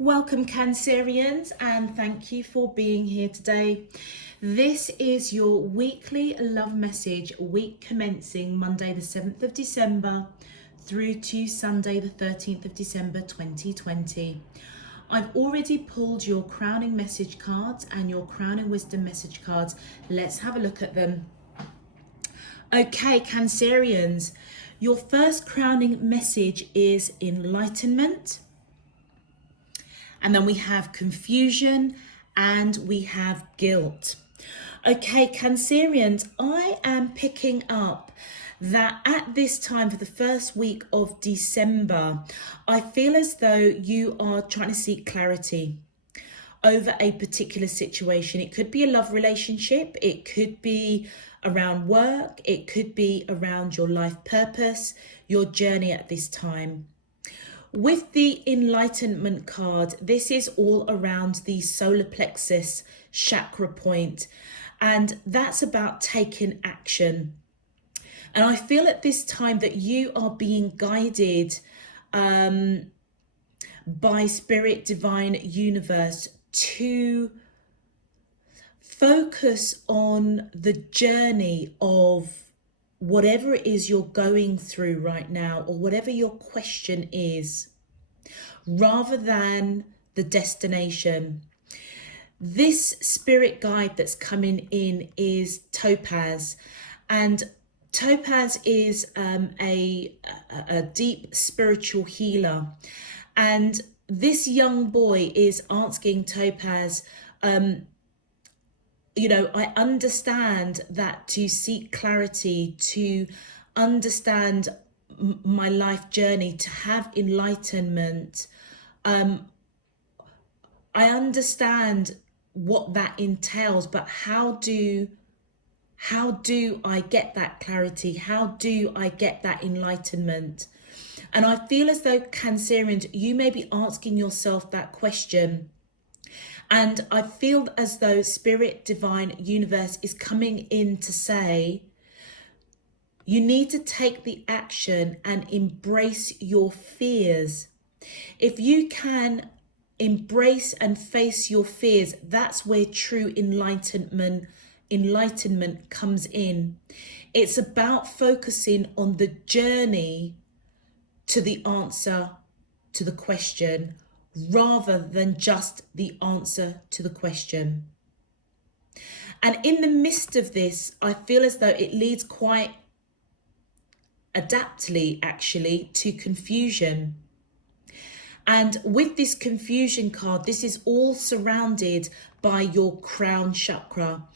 Welcome Cancerians, and thank you for being here today. This is your weekly love message, week commencing Monday the 7th of December through to Sunday the 13th of December 2020. I've already pulled your crowning message cards and your crowning wisdom message cards. Let's have a look at them. Okay, Cancerians, your first crowning message is enlightenment. And then we have confusion and we have guilt. Okay, Cancerians, I am picking up that at this time for the first week of December, I feel as though you are trying to seek clarity over a particular situation. It could be a love relationship, it could be around work, it could be around your life purpose, your journey at this time. With the enlightenment card, this is all around the solar plexus chakra point, and that's about taking action. And I feel at this time that you are being guided by spirit, divine, universe to focus on the journey of whatever it is you're going through right now, or whatever your question is, rather than the destination. This spirit guide that's coming in is Topaz, and Topaz is a deep spiritual healer, and this young boy is asking Topaz, I understand that to seek clarity, to understand my life journey, to have enlightenment, I understand what that entails, but how do I get that clarity? How do I get that enlightenment? And I feel as though, Cancerians, you may be asking yourself that question. And I feel as though spirit, divine, universe is coming in to say, you need to take the action and embrace your fears. If you can embrace and face your fears, that's where true enlightenment comes in. It's about focusing on the journey to the answer to the question, rather than just the answer to the question. And in the midst of this, I feel as though it leads quite adaptly, actually, to confusion. And with this confusion card, this is all surrounded by your crown chakra.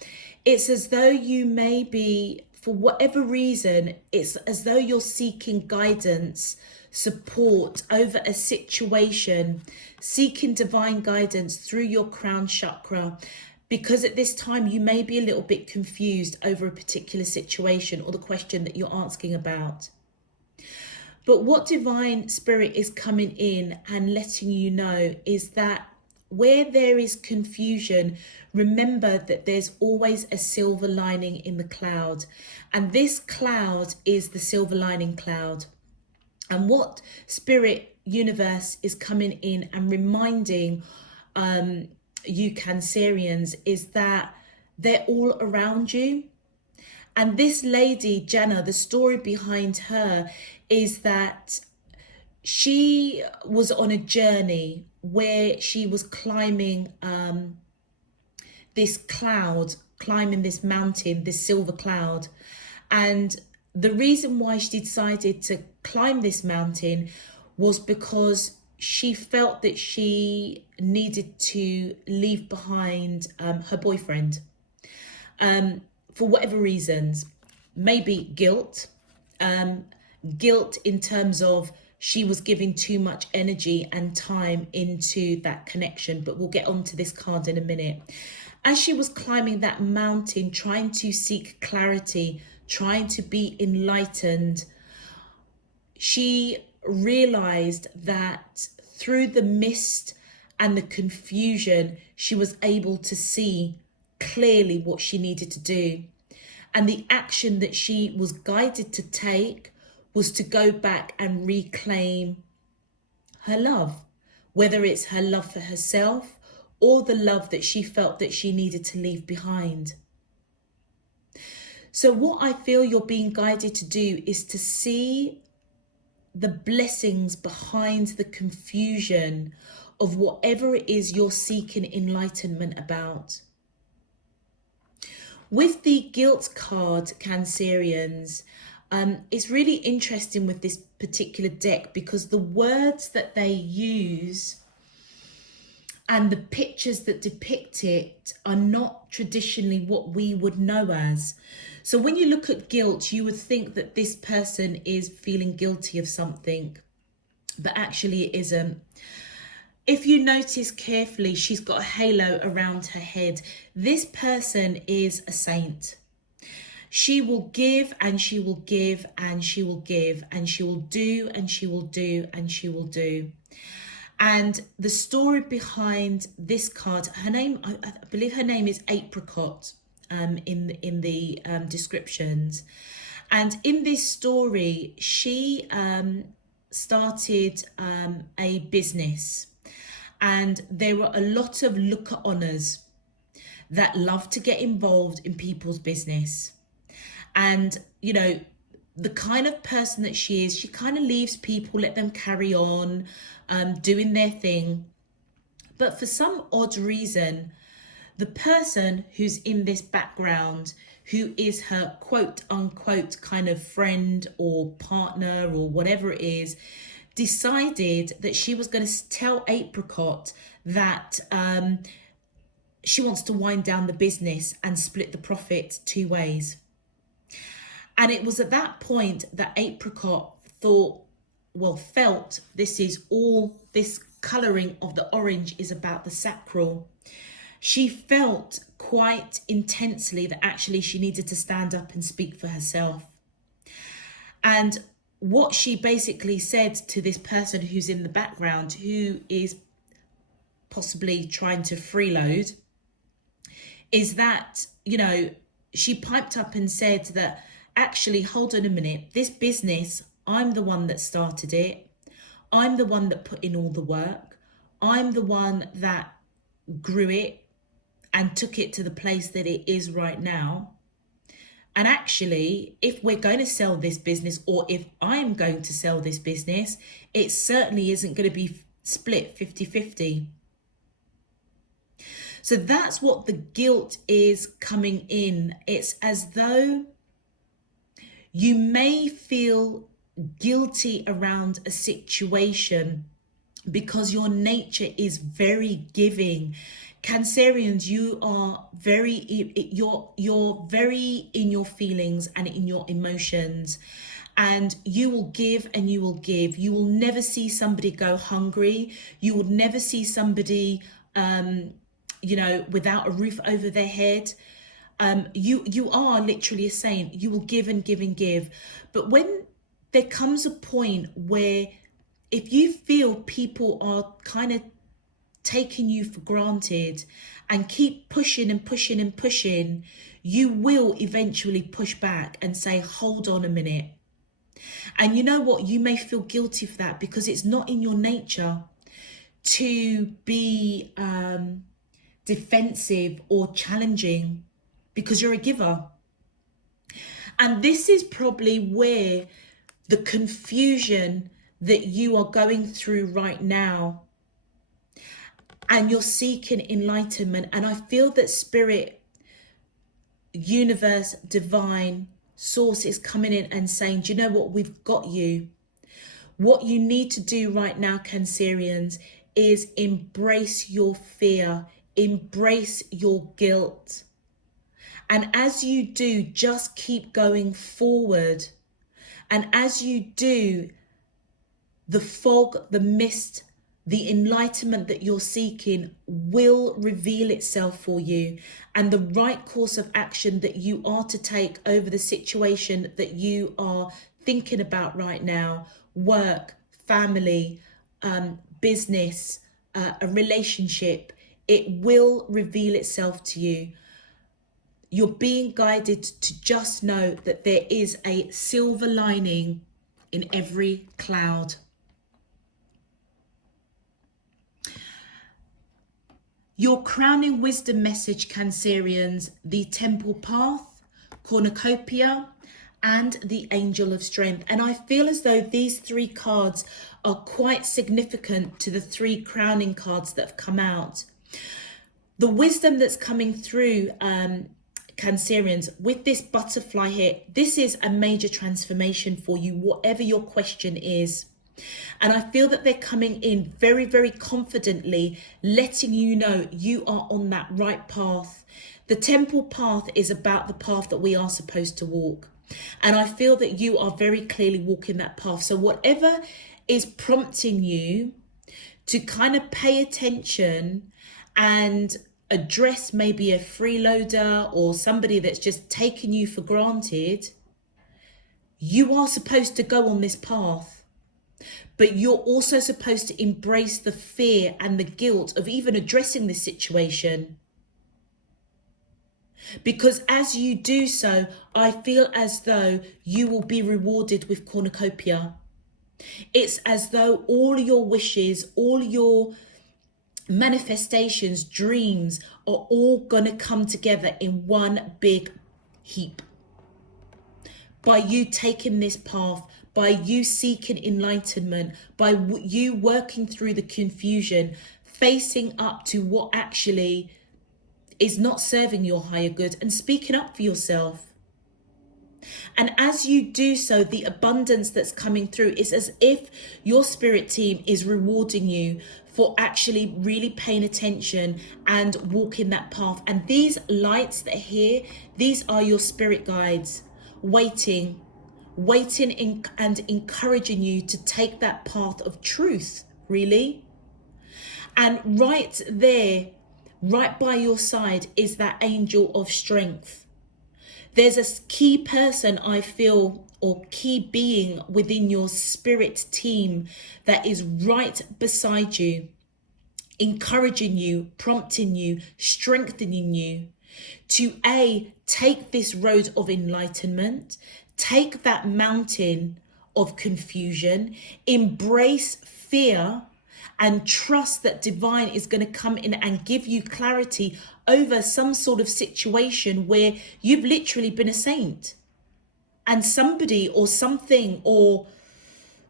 It's as though you may be, for whatever reason, it's as though you're seeking guidance, support over a situation, seeking divine guidance through your crown chakra, because at this time you may be a little bit confused over a particular situation or the question that you're asking about. But what divine spirit is coming in and letting you know is that where there is confusion, remember that there's always a silver lining in the cloud, and this cloud is the silver lining cloud. And what spirit universe is coming in and reminding you Cancerians is that they're all around you. And this lady, Jenna, the story behind her is that she was on a journey where she was climbing this cloud, climbing this mountain, this silver cloud. And the reason why she decided to climb this mountain was because she felt that she needed to leave behind her boyfriend for whatever reasons. Maybe guilt in terms of she was giving too much energy and time into that connection, but we'll get onto this card in a minute. As she was climbing that mountain, trying to seek clarity, trying to be enlightened, she realized that through the mist and the confusion, she was able to see clearly what she needed to do. And the action that she was guided to take was to go back and reclaim her love, whether it's her love for herself or the love that she felt that she needed to leave behind. So what I feel you're being guided to do is to see the blessings behind the confusion of whatever it is you're seeking enlightenment about. With the guilt card, Cancerians, it's really interesting with this particular deck because the words that they use and the pictures that depict it are not traditionally what we would know as. So when you look at guilt, you would think that this person is feeling guilty of something, but actually it isn't. If you notice carefully, she's got a halo around her head. This person is a saint. She will give and she will give and she will give and she will do and she will do and she will do. And the story behind this card, her name, I believe her name is Apricot in the descriptions. And in this story, she started a business. And there were a lot of looker-oners that love to get involved in people's business. And, you know, the kind of person that she is, she kind of leaves people, let them carry on doing their thing. But for some odd reason, the person who's in this background, who is her quote unquote kind of friend or partner or whatever it is, decided that she was going to tell Apricot that she wants to wind down the business and split the profit 2 ways. And it was at that point that Apricot felt this is all, this colouring of the orange is about the sacral. She felt quite intensely that actually she needed to stand up and speak for herself. And what she basically said to this person who's in the background, who is possibly trying to freeload, is that, you know, she piped up and said that actually, hold on a minute, this business, I'm the one that started it. I'm the one that put in all the work. I'm the one that grew it and took it to the place that it is right now. And actually, if we're going to sell this business, or if I'm going to sell this business, it certainly isn't going to be split 50-50. So that's what the guilt is coming in. It's as though you may feel guilty around a situation because your nature is very giving. Cancerians, you are very, you're very in your feelings and in your emotions, and you will give and you will give. You will never see somebody go hungry. You will never see somebody, you know, without a roof over their head. You are literally a saint. You will give and give and give. But when there comes a point where if you feel people are kind of taking you for granted and keep pushing and pushing and pushing, you will eventually push back and say, hold on a minute. And you know what? You may feel guilty for that because it's not in your nature to be defensive or challenging, because you're a giver. And this is probably where the confusion that you are going through right now, and you're seeking enlightenment. And I feel that spirit, universe, divine, source is coming in and saying, do you know what? We've got you. What you need to do right now, Cancerians, is embrace your fear, embrace your guilt. And as you do, just keep going forward. And as you do, the fog, the mist, the enlightenment that you're seeking will reveal itself for you, and the right course of action that you are to take over the situation that you are thinking about right now, work, family, business, a relationship, it will reveal itself to you. You're being guided to just know that there is a silver lining in every cloud. Your crowning wisdom message, Cancerians, the temple path, cornucopia, and the angel of strength. And I feel as though these three cards are quite significant to the three crowning cards that have come out. The wisdom that's coming through, Cancerians, with this butterfly here, this is a major transformation for you, whatever your question is. And I feel that they're coming in very, very confidently, letting you know you are on that right path. The temple path is about the path that we are supposed to walk. And I feel that you are very clearly walking that path. So whatever is prompting you to kind of pay attention and address maybe a freeloader or somebody that's just taken you for granted, you are supposed to go on this path. But you're also supposed to embrace the fear and the guilt of even addressing this situation. Because as you do so, I feel as though you will be rewarded with cornucopia. It's as though all your wishes, all your manifestations, dreams are all going to come together in one big heap. By you taking this path, by you seeking enlightenment, by you working through the confusion, facing up to what actually is not serving your higher good and speaking up for yourself. And as you do so, the abundance that's coming through is as if your spirit team is rewarding you for actually really paying attention and walking that path. And these lights that are here, these are your spirit guides waiting and encouraging you to take that path of truth, really. And right there, right by your side, is that angel of strength. There's a key person, I feel, or key being within your spirit team that is right beside you, encouraging you, prompting you, strengthening you to take this road of enlightenment, take that mountain of confusion, embrace fear, and trust that divine is going to come in and give you clarity over some sort of situation where you've literally been a saint and somebody or something or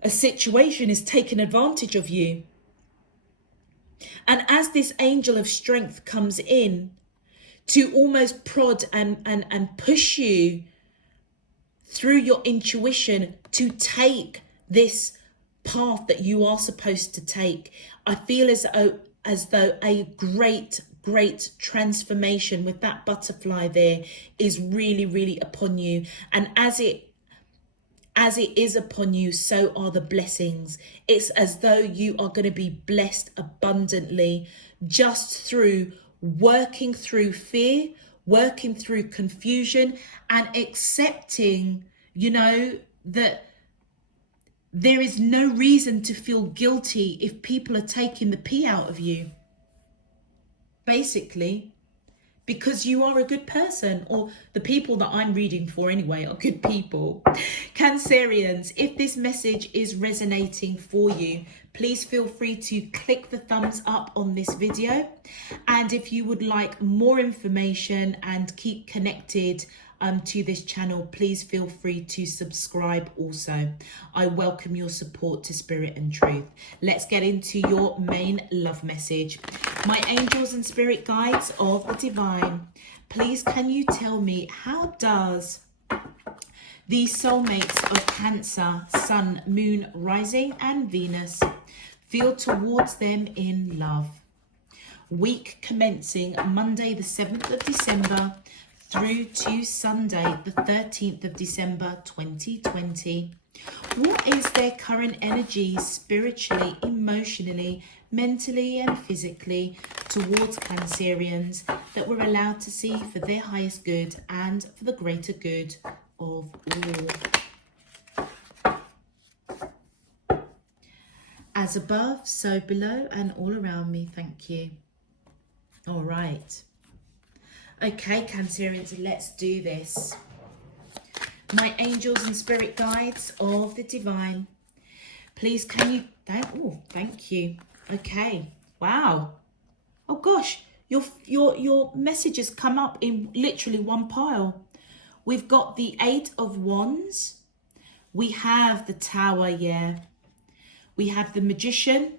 a situation is taking advantage of you. And as this angel of strength comes in to almost prod and push you through your intuition to take this path that you are supposed to take, I feel as though a great transformation with that butterfly there is really, really upon you. And as it is upon you, so are the blessings. It's as though you are going to be blessed abundantly just through working through fear, working through confusion, and accepting, that there is no reason to feel guilty if people are taking the pee out of you. Basically, because you are a good person, or the people that I'm reading for anyway are good people. Cancerians, if this message is resonating for you, please feel free to click the thumbs up on this video. And if you would like more information and keep connected to this channel, please feel free to subscribe also. I welcome your support to Spirit and Truth. Let's get into your main love message. My angels and spirit guides of the divine, please can you tell me, how does the soulmates of Cancer, Sun, Moon, Rising and Venus feel towards them in love? Week commencing Monday the 7th of December through to Sunday the 13th of December 2020. What is their current energy spiritually, emotionally, mentally and physically towards Cancerians that we're allowed to see for their highest good and for the greater good of all? As above, so below and all around me. Thank you. All right. Okay, Cancerians, let's do this. My angels and spirit guides of the divine, please can you, thank you. Okay, wow. Oh gosh, Your messages come up in literally one pile. We've got the 8 of Wands. We have the Tower, yeah. We have the Magician.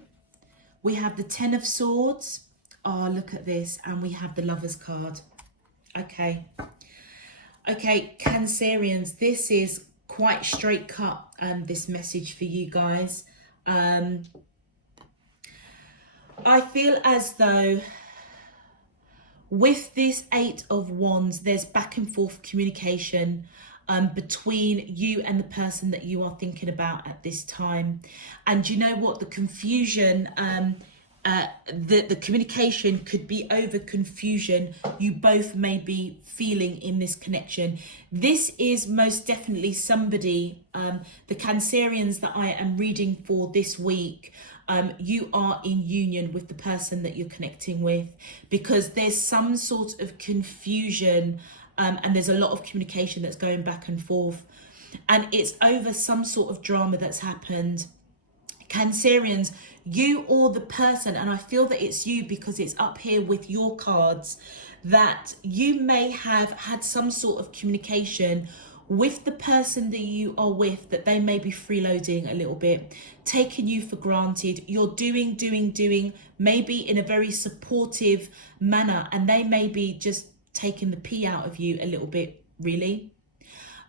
We have the 10 of Swords. Oh, look at this. And we have the Lovers card. Okay. Okay, Cancerians, this is quite straight cut, this message for you guys. I feel as though with this 8 of Wands, there's back and forth communication between you and the person that you are thinking about at this time. And you know what? The confusion, the communication could be over confusion you both may be feeling in this connection. This is most definitely somebody, the Cancerians that I am reading for this week, you are in union with the person that you're connecting with, because there's some sort of confusion and there's a lot of communication that's going back and forth, and it's over some sort of drama that's happened. Cancerians, you or the person, and I feel that it's you because it's up here with your cards, that you may have had some sort of communication with the person that you are with, that they may be freeloading a little bit, taking you for granted. You're doing, maybe in a very supportive manner, and they may be just taking the pee out of you a little bit, really.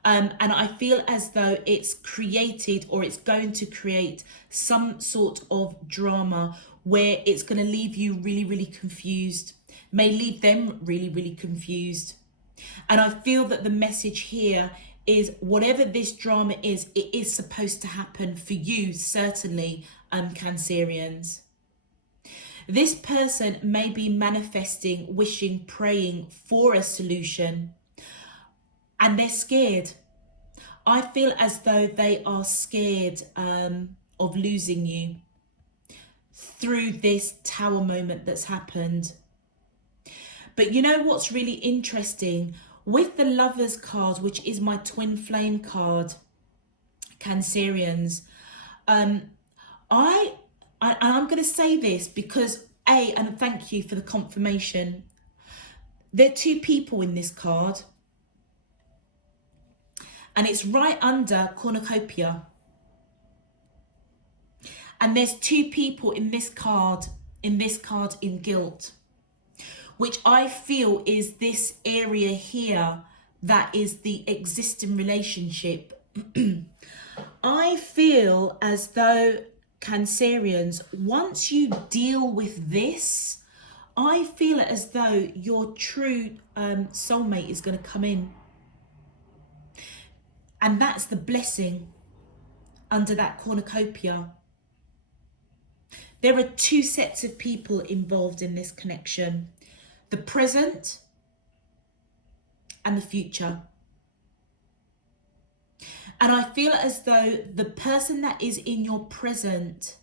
And I feel as though it's created, or it's going to create some sort of drama where it's going to leave you really confused, may leave them really confused. And I feel that the message here is, whatever this drama is, it is supposed to happen for you, certainly, Cancerians. This person may be manifesting, wishing, praying for a solution, and they're scared. I feel as though they are scared of losing you through this Tower moment that's happened. But you know what's really interesting? With the Lovers card, which is my twin flame card, Cancerians, I'm going to say this because, and thank you for the confirmation, there are two people in this card, and it's right under cornucopia. And there's two people in this card in guilt, which I feel is this area here that is the existing relationship. I feel as though, Cancerians, once you deal with this, I feel as though your true soulmate is going to come in. And that's the blessing under that cornucopia. There are two sets of people involved in this connection: the present and the future. And I feel as though the person that is in your present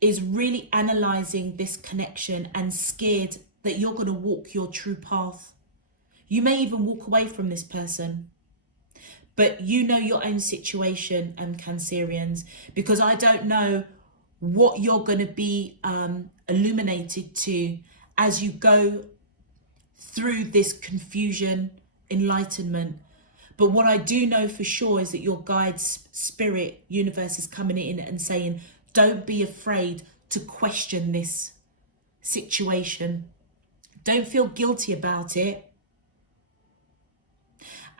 is really analysing this connection and scared that you're going to walk your true path. You may even walk away from this person. But you know your own situation, Cancerians, because I don't know what you're going to be illuminated to as you go through this confusion, enlightenment. But what I do know for sure is that your guide's spirit, universe, is coming in and saying, don't be afraid to question this situation. Don't feel guilty about it.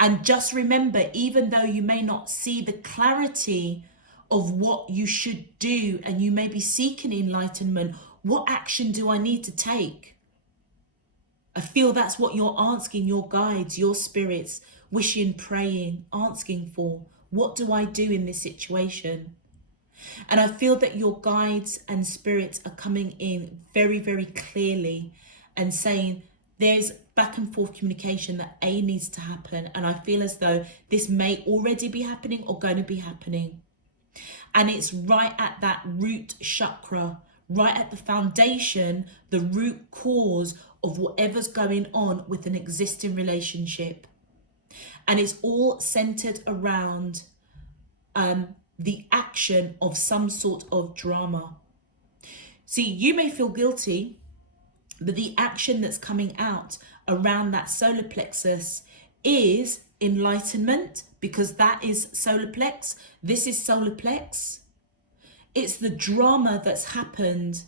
And just remember, even though you may not see the clarity of what you should do, and you may be seeking enlightenment, what action do I need to take? I feel that's what you're asking your guides, your spirits, wishing, praying, asking for. What do I do in this situation? And I feel that your guides and spirits are coming in very clearly and saying there's back and forth communication that needs to happen. And I feel as though this may already be happening or going to be happening. And it's right at that root chakra, right at the foundation, the root cause of whatever's going on with an existing relationship. And it's all centered around the action of some sort of drama. See, you may feel guilty But the action that's coming out around that solar plexus is enlightenment, because that is solar plex. This is solar plex. It's the drama that's happened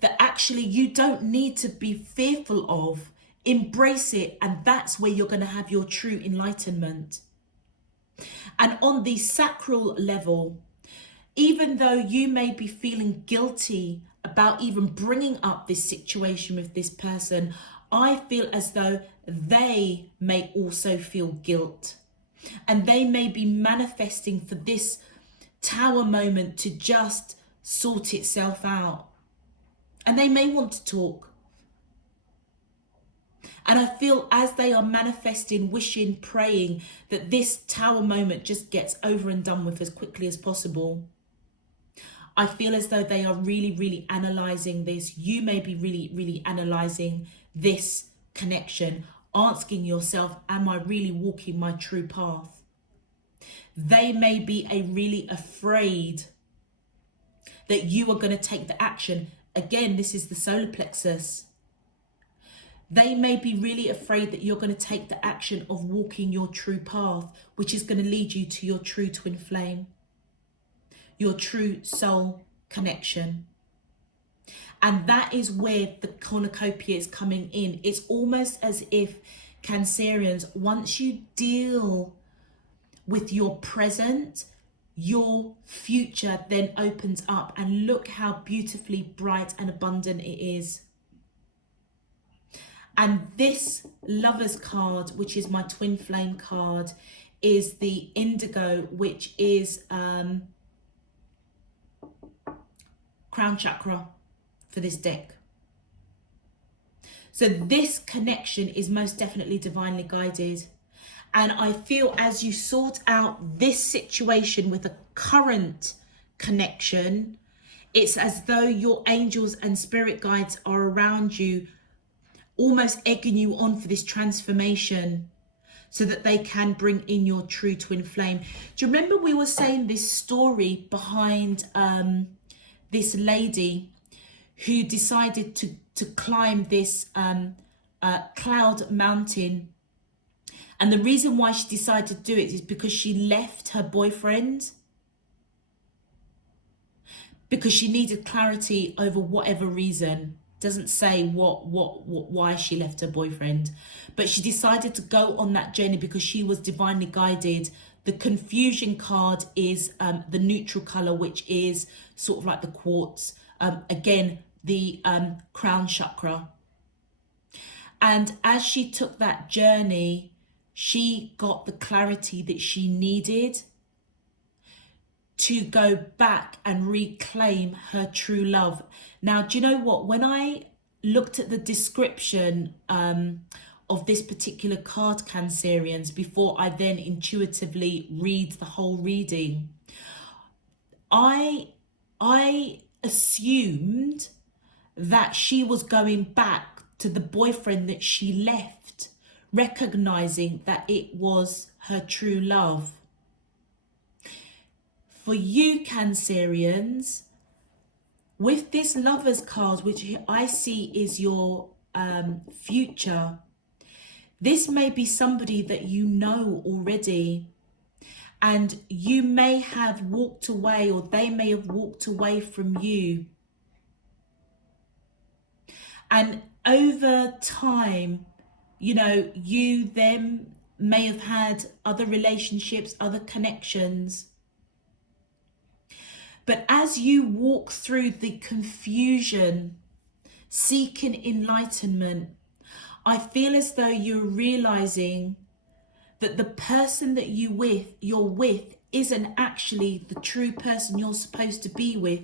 that actually you don't need to be fearful of. Embrace it, and that's where you're going to have your true enlightenment. And on the sacral level, even though you may be feeling guilty about even bringing up this situation with this person, I feel as though they may also feel guilt, and they may be manifesting for this tower moment to just sort itself out. And they may want to talk. And I feel as they are manifesting, wishing, praying that this tower moment just gets over and done with as quickly as possible. I feel as though they are really, really analysing this. You may be really, really analysing this connection, asking yourself, am I really walking my true path? They may be really afraid that you are going to take the action. Again, this is the solar plexus. They may be really afraid that you're going to take the action of walking your true path, which is going to lead you to your true twin flame, your true soul connection. And that is where the cornucopia is coming in. It's almost as if, Cancerians, once you deal with your present, your future then opens up, and look how beautifully bright and abundant it is. And this Lovers card, which is my twin flame card, is the indigo, which is crown chakra for this deck. So this connection is most definitely divinely guided. And I feel as you sort out this situation with a current connection, it's as though your angels and spirit guides are around you, almost egging you on for this transformation so that they can bring in your true twin flame. Do you remember we were saying this story behind this lady who decided to climb this cloud mountain? And the reason why she decided to do it is because she left her boyfriend, because she needed clarity over whatever reason. Doesn't say why she left her boyfriend, but she decided to go on that journey because she was divinely guided. The confusion card is the neutral color, which is sort of like the quartz. Again, the crown chakra. And as she took that journey, she got the clarity that she needed to go back and reclaim her true love. Now, do you know what? When I looked at the description of this particular card, Cancerians, before I then intuitively read the whole reading, I assumed that she was going back to the boyfriend that she left, recognizing that it was her true love. For you, Cancerians, with this Lovers card, which I see is your future, this may be somebody that you know already, and you may have walked away, or they may have walked away from you. And over time, you know, you them may have had other relationships, other connections. But as you walk through the confusion, seeking enlightenment, I feel as though you're realizing that the person that you're with isn't actually the true person you're supposed to be with.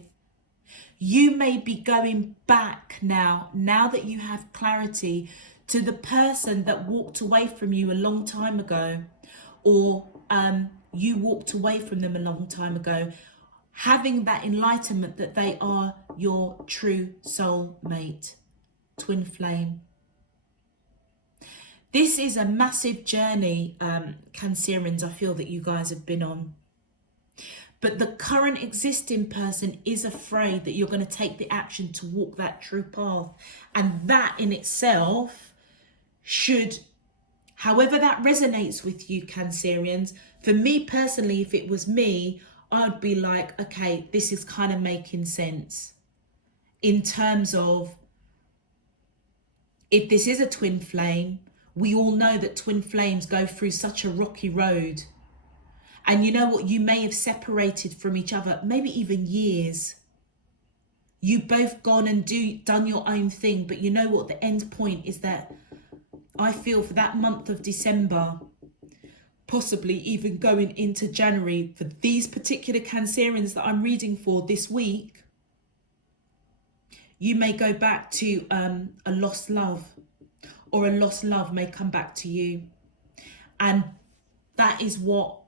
You may be going back now that you have clarity, to the person that walked away from you a long time ago, or you walked away from them a long time ago, having that enlightenment that they are your true soul mate, twin flame. This is a massive journey, Cancerians, I feel that you guys have been on. But the current existing person is afraid that you're going to take the action to walk that true path. And that in itself should, however that resonates with you, Cancerians, for me personally, if it was me, I'd be like, okay, this is kind of making sense in terms of, if this is a twin flame, we all know that twin flames go through such a rocky road. And you know what? You may have separated from each other, maybe even years. You both gone and done your own thing. But you know what? The end point is that I feel for that month of December, possibly even going into January, for these particular Cancerians that I'm reading for this week, you may go back to a lost love, or a lost love may come back to you. And that is what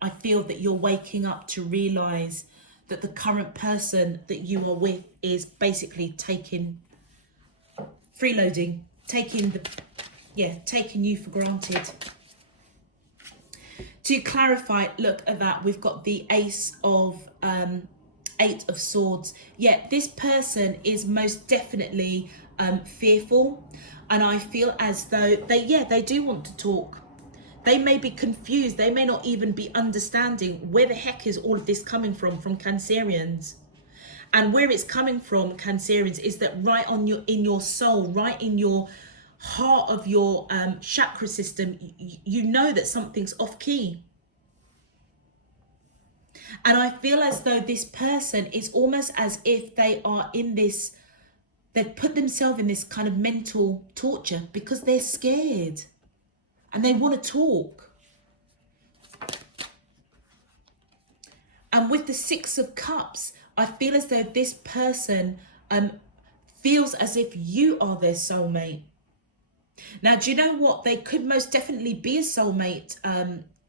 I feel that you're waking up to realize, that the current person that you are with is basically freeloading, taking you for granted. To clarify, look at that. We've got the Eight of Swords. Yeah, this person is most definitely fearful, and I feel as though they do want to talk. They may be confused. They may not even be understanding where the heck is all of this coming from Cancerians. And where it's coming from, Cancerians, is that right in your soul, right in your heart of your chakra system, you know that something's off key. And I feel as though this person is almost as if they are in this, they've put themselves in this kind of mental torture because they're scared and they want to talk. And with the Six of Cups, I feel as though this person feels as if you are their soulmate. Now, do you know what? They could most definitely be a soulmate,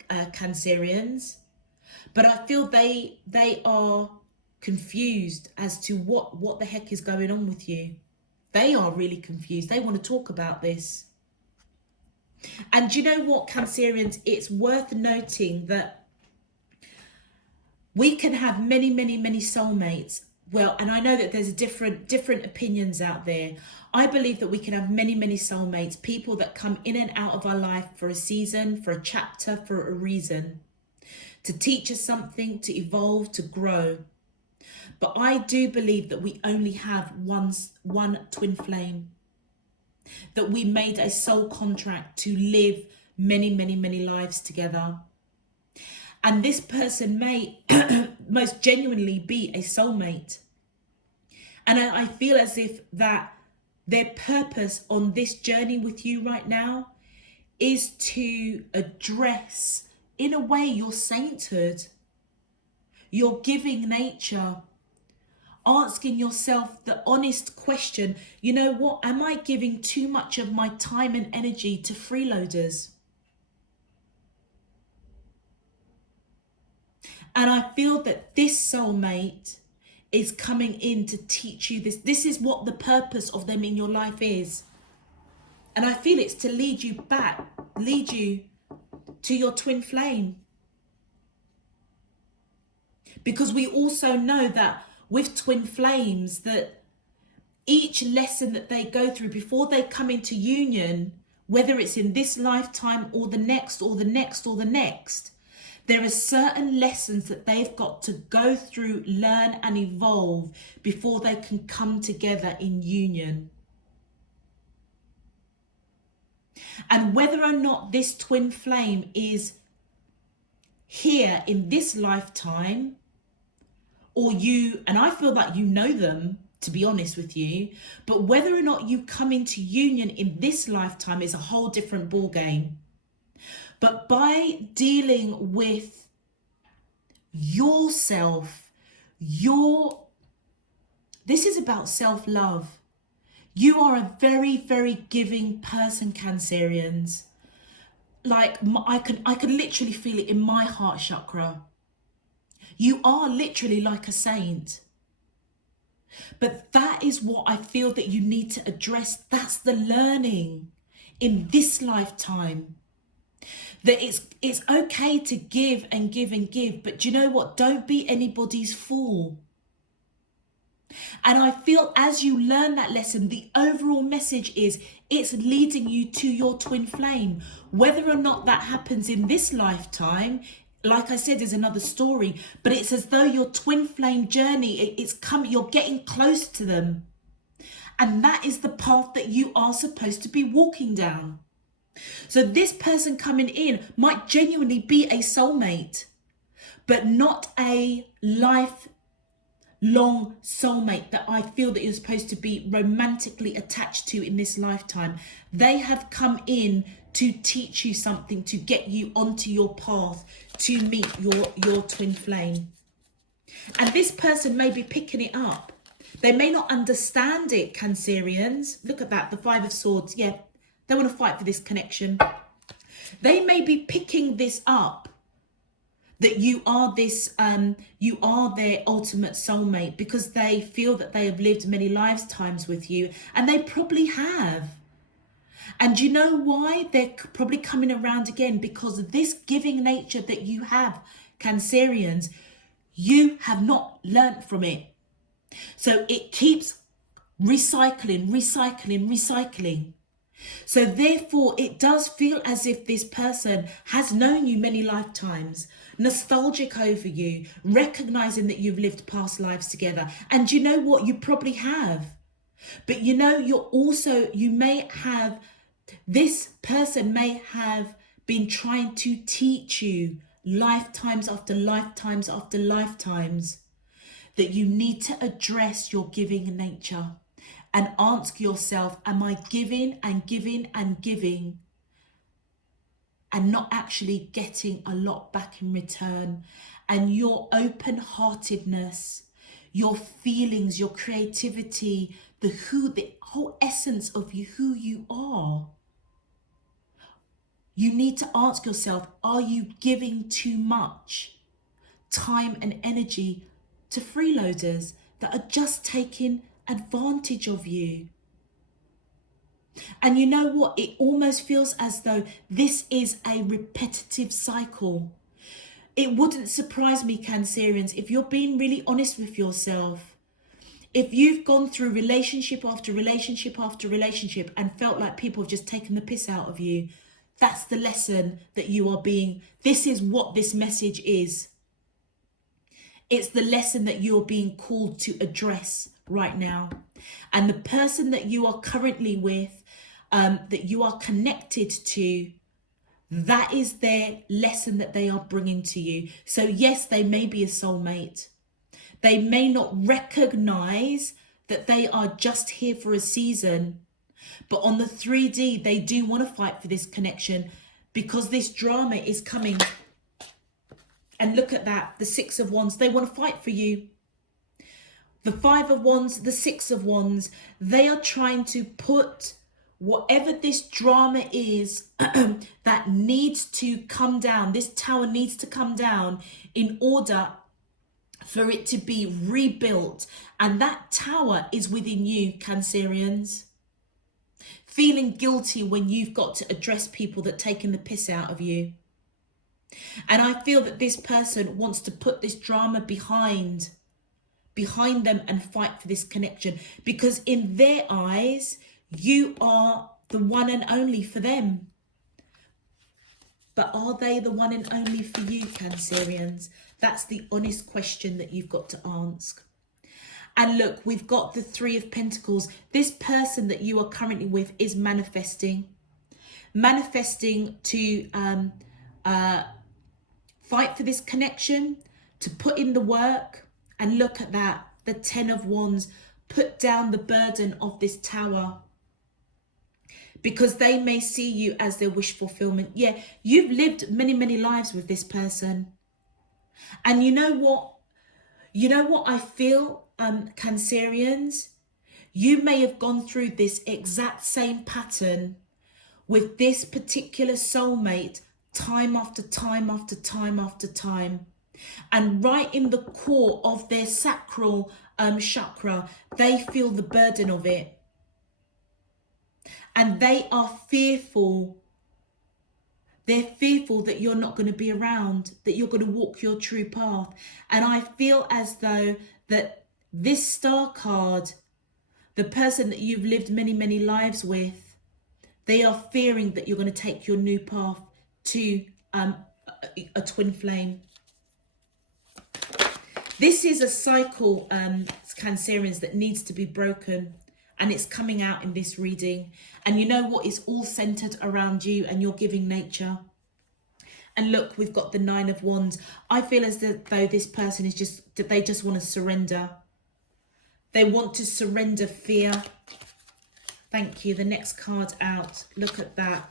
Cancerians. But I feel they are confused as to what the heck is going on with you. They are really confused. They want to talk about this. And do you know what, Cancerians? It's worth noting that we can have many, many, many soulmates. Well, and I know that there's different opinions out there. I believe that we can have many, many soulmates, people that come in and out of our life for a season, for a chapter, for a reason, to teach us something, to evolve, to grow. But I do believe that we only have one twin flame, that we made a soul contract to live many, many, many lives together. And this person may most genuinely be a soulmate. And I feel as if that their purpose on this journey with you right now is to address, in a way, your sainthood, your giving nature, asking yourself the honest question, you know what, am I giving too much of my time and energy to freeloaders? And I feel that this soulmate is coming in to teach you this. This is what the purpose of them in your life is. And I feel it's to lead you back, lead you to your twin flame. Because we also know that with twin flames, that each lesson that they go through before they come into union, whether it's in this lifetime or the next or the next or the next, there are certain lessons that they've got to go through, learn and evolve before they can come together in union. And whether or not this twin flame is here in this lifetime, or you, and I feel like you know them, to be honest with you, but whether or not you come into union in this lifetime is a whole different ball game. But by dealing with yourself, this is about self-love. You are a very, very giving person, Cancerians. Like, I can literally feel it in my heart chakra. You are literally like a saint. But that is what I feel that you need to address. That's the learning in this lifetime. That it's okay to give and give and give, but do you know what? Don't be anybody's fool. And I feel as you learn that lesson, the overall message is it's leading you to your twin flame. Whether or not that happens in this lifetime, like I said, is another story, but it's as though your twin flame journey, it's coming, you're getting close to them. And that is the path that you are supposed to be walking down. So this person coming in might genuinely be a soulmate, but not a lifelong soulmate that I feel that you're supposed to be romantically attached to in this lifetime. They have come in to teach you something, to get you onto your path to meet your twin flame. And this person may be picking it up. They may not understand it, Cancerians. Look at that, the Five of Swords. Yeah, they want to fight for this connection. They may be picking this up, that you are you are their ultimate soulmate, because they feel that they have lived many lifetimes with you, and they probably have. And you know why? They're probably coming around again because of this giving nature that you have, Cancerians. You have not learnt from it. So it keeps recycling. So therefore, it does feel as if this person has known you many lifetimes, nostalgic over you, recognizing that you've lived past lives together. And you know what? You probably have. But you know, this person may have been trying to teach you lifetimes after lifetimes after lifetimes that you need to address your giving nature and ask yourself, am I giving and giving and giving and not actually getting a lot back in return? And your open-heartedness, your feelings, your creativity, the whole essence of you, who you are. You need to ask yourself, are you giving too much time and energy to freeloaders that are just taking advantage of you? And you know what? It almost feels as though this is a repetitive cycle. It wouldn't surprise me, Cancerians, if you're being really honest with yourself. If you've gone through relationship after relationship after relationship and felt like people have just taken the piss out of you, that's the lesson that you are being. This is what this message is. It's the lesson that you're being called to address right now. And the person that you are currently with, that you are connected to, that is their lesson that they are bringing to you. So yes, they may be a soulmate. They may not recognize that they are just here for a season. But on the 3D, they do want to fight for this connection because this drama is coming. And look at that, the Six of Wands, they want to fight for you. The Five of Wands, the Six of Wands, they are trying to put whatever this drama is that needs to come down, this tower needs to come down in order for it to be rebuilt. And that tower is within you, Cancerians. Feeling guilty when you've got to address people that taken the piss out of you. And I feel that this person wants to put this drama behind them and fight for this connection, because in their eyes, you are the one and only for them. But are they the one and only for you, Cancerians? That's the honest question that you've got to ask. And look, we've got the Three of Pentacles. This person that you are currently with is manifesting to fight for this connection, to put in the work. And look at that, the Ten of Wands, put down the burden of this tower, because they may see you as their wish fulfillment. Yeah, you've lived many, many lives with this person. And you know what? You know what I feel, Cancerians? You may have gone through this exact same pattern with this particular soulmate time after time after time after time. And right in the core of their sacral chakra, they feel the burden of it. And they are fearful They're fearful that you're not going to be around, that you're going to walk your true path. And I feel as though that this star card, the person that you've lived many, many lives with, they are fearing that you're going to take your new path to a twin flame. This is a cycle, Cancerians, that needs to be broken. And it's coming out in this reading. And you know what? It's all centered around you and your giving nature. And look, we've got the 9 of Wands. I feel as though this person is they just want to surrender. They want to surrender fear. Thank you. The next card out. Look at that.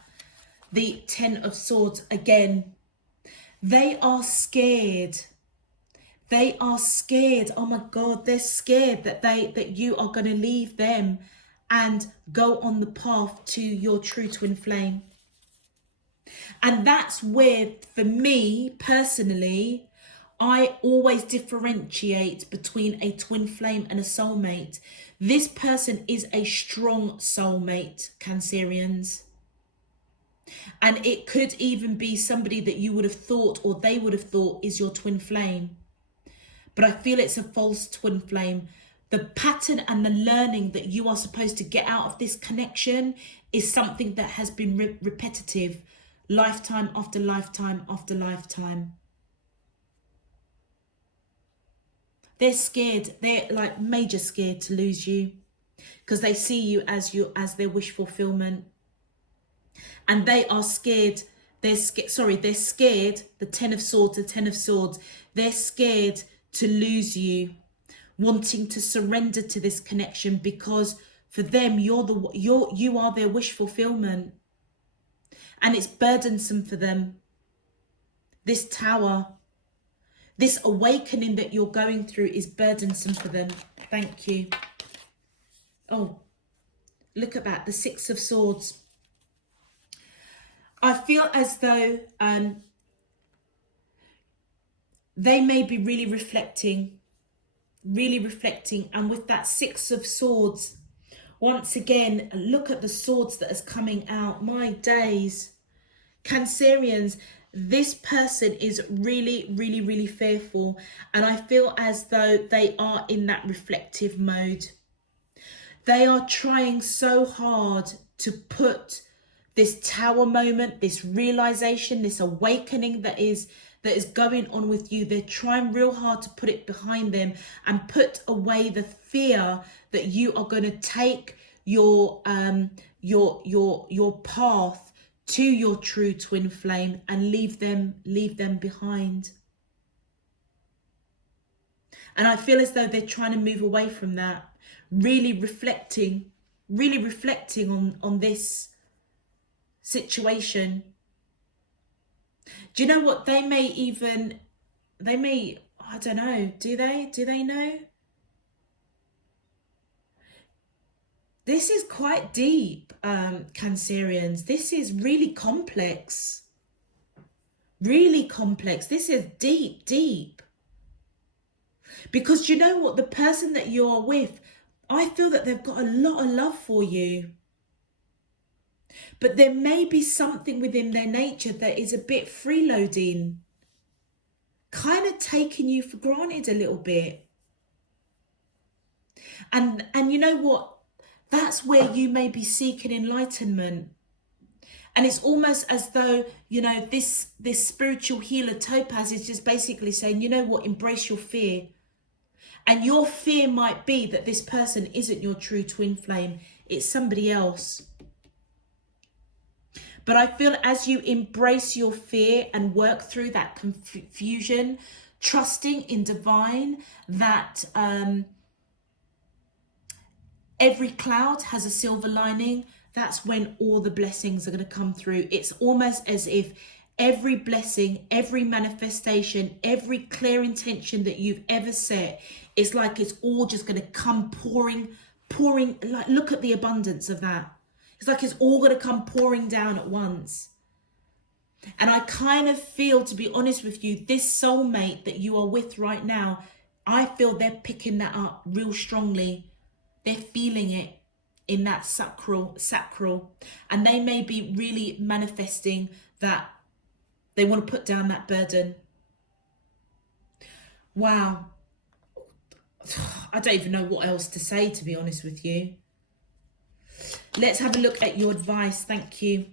The 10 of Swords again. They are scared. They are scared. Oh my God, they're scared that you are going to leave them and go on the path to your true twin flame. And that's where, for me personally, I always differentiate between a twin flame and a soulmate. This person is a strong soulmate, Cancerians. And it could even be somebody that you would have thought, or they would have thought, is your twin flame. But I feel it's a false twin flame. The pattern and the learning that you are supposed to get out of this connection is something that has been repetitive, lifetime after lifetime after lifetime. They're scared. They're like major scared to lose you, because they see you as their wish fulfillment. And they are scared. They're scared. The 10 of Swords. They're scared to lose you, wanting to surrender to this connection, because for them you are their wish fulfillment, and it's burdensome for them. This Tower, this awakening that you're going through is burdensome for them. Thank you. Oh, look at that, the 6 of Swords. I feel as though they may be really reflecting. And with that 6 of Swords, once again, look at the swords that is coming out. My days. Cancerians, this person is really, really, really fearful. And I feel as though they are in that reflective mode. They are trying so hard to put this Tower moment, this realization, this awakening that is going on with you. They're trying real hard to put it behind them and put away the fear that you are going to take your path to your true twin flame and leave them behind. And I feel as though they're trying to move away from that, really reflecting on this situation. Do you know what? They may, I don't know, do they know? This is quite deep, Cancerians. This is really complex. Really complex. This is deep. Because you know what? The person that you're with, I feel that they've got a lot of love for you. But there may be something within their nature that is a bit freeloading, kind of taking you for granted a little bit. And you know what? That's where you may be seeking enlightenment. And it's almost as though, you know, this spiritual healer Topaz is just basically saying, you know what, embrace your fear. And your fear might be that this person isn't your true twin flame. It's somebody else. But I feel as you embrace your fear and work through that confusion, trusting in divine, that every cloud has a silver lining, that's when all the blessings are going to come through. It's almost as if every blessing, every manifestation, every clear intention that you've ever set, it's like it's all just going to come pouring. Like, look at the abundance of that. It's like it's all going to come pouring down at once. And I kind of feel, to be honest with you, this soulmate that you are with right now, I feel they're picking that up real strongly. They're feeling it in that sacral. And they may be really manifesting that They want to put down that burden. Wow. I don't even know what else to say, to be honest with you. Let's have a look at your advice. Thank you.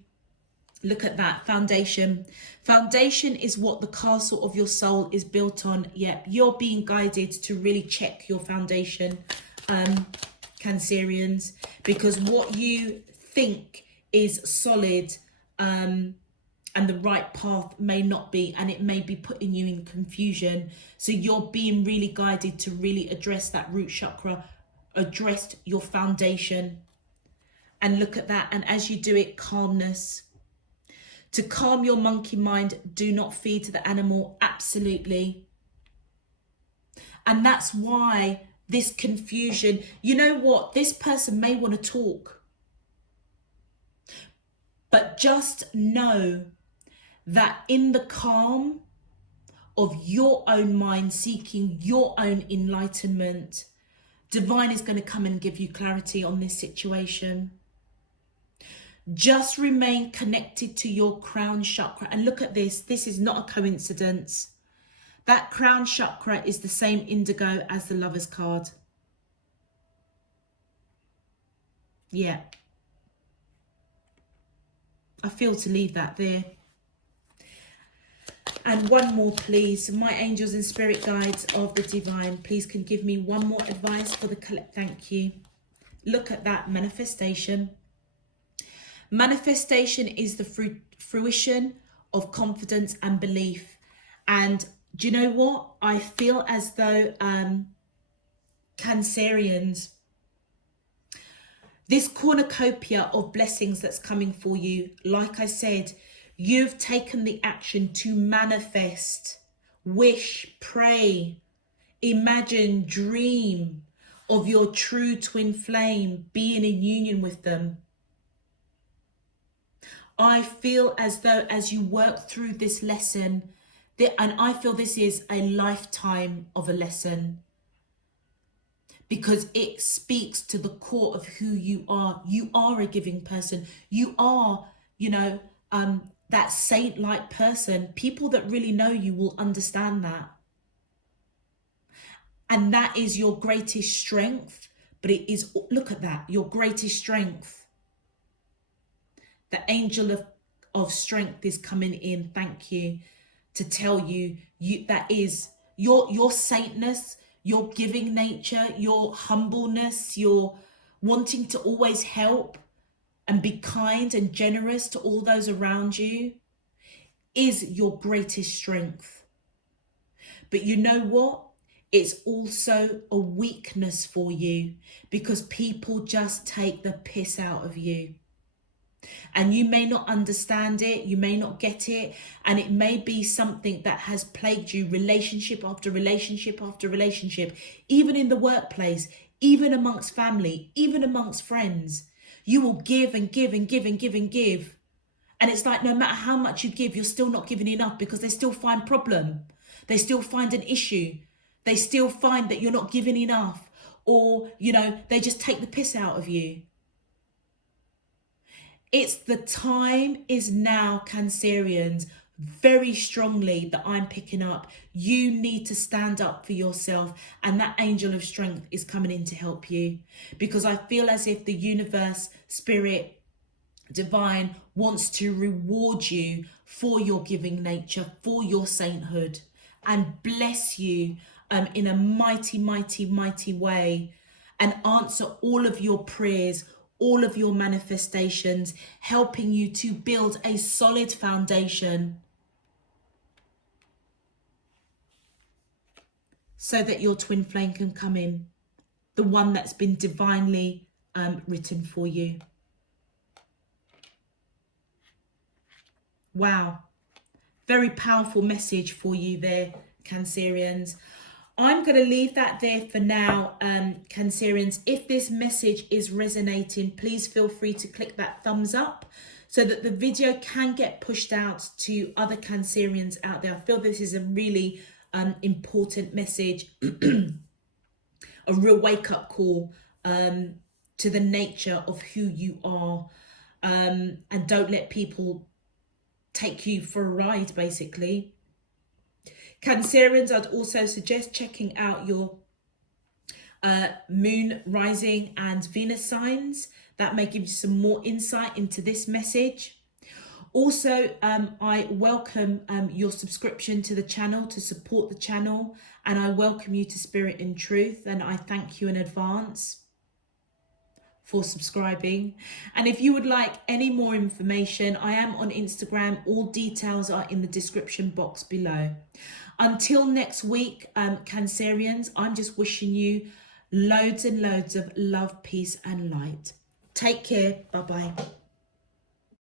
Look at that. Foundation. Foundation is what the castle of your soul is built on. Yep. You're being guided to really check your foundation, Cancerians, because what you think is solid and the right path may not be, and it may be putting you in confusion. So you're being really guided to really address that root chakra, address your foundation, and look at that. And as you do it, calmness. To calm your monkey mind, do not feed to the animal. Absolutely. And that's why this confusion, you know what? This person may want to talk, but just know that in the calm of your own mind, seeking your own enlightenment, divine is going to come and give you clarity on this situation. Just remain connected to your crown chakra. And look at this. This is not a coincidence. That crown chakra is the same indigo as the Lover's card. Yeah. I feel to leave that there. And one more, please. My angels and spirit guides of the divine, please can give me one more advice for the collect. Thank you. Look at that manifestation. Manifestation is the fruition of confidence and belief. And do you know what? I feel as though Cancerians, this cornucopia of blessings that's coming for you, like I said, you've taken the action to manifest, wish, pray, imagine, dream of your true twin flame, being in union with them. I feel as though as you work through this lesson, and I feel this is a lifetime of a lesson, because it speaks to the core of who you are. You are a giving person. You are, that saint-like person. People that really know you will understand that. And that is your greatest strength. But it is, look at that, your greatest strength. The angel of strength is coming in, thank you, to tell you, that is your saintness, your giving nature, your humbleness, your wanting to always help and be kind and generous to all those around you is your greatest strength. But you know what? It's also a weakness for you, because people just take the piss out of you. And you may not understand it, you may not get it, and it may be something that has plagued you, relationship after relationship after relationship, even in the workplace, even amongst family, even amongst friends. You will give and give and give and give and give. And it's like no matter how much you give, you're still not giving enough, because they still find problem. They still find an issue. They still find that you're not giving enough, or, they just take the piss out of you. It's the time is now, Cancerians, very strongly that I'm picking up. You need to stand up for yourself, and that angel of strength is coming in to help you, because I feel as if the universe, spirit, divine wants to reward you for your giving nature, for your sainthood, and bless you in a mighty, mighty, mighty way, and answer all of your prayers, all of your manifestations, helping you to build a solid foundation so that your twin flame can come in, the one that's been divinely written for you. Wow. Very powerful message for you there, Cancerians. I'm going to leave that there for now, Cancerians. If this message is resonating, please feel free to click that thumbs up so that the video can get pushed out to other Cancerians out there. I feel this is a really important message, a real wake-up call to the nature of who you are, and don't let people take you for a ride, basically. Cancerians, I'd also suggest checking out your moon, rising and Venus signs. That may give you some more insight into this message. Also, I welcome your subscription to the channel to support the channel, and I welcome you to Spirit in Truth, and I thank you in advance for subscribing. And if you would like any more information, I am on Instagram. All details are in the description box below. Until next week, Cancerians, I'm just wishing you loads and loads of love, peace and light. Take care. Bye-bye.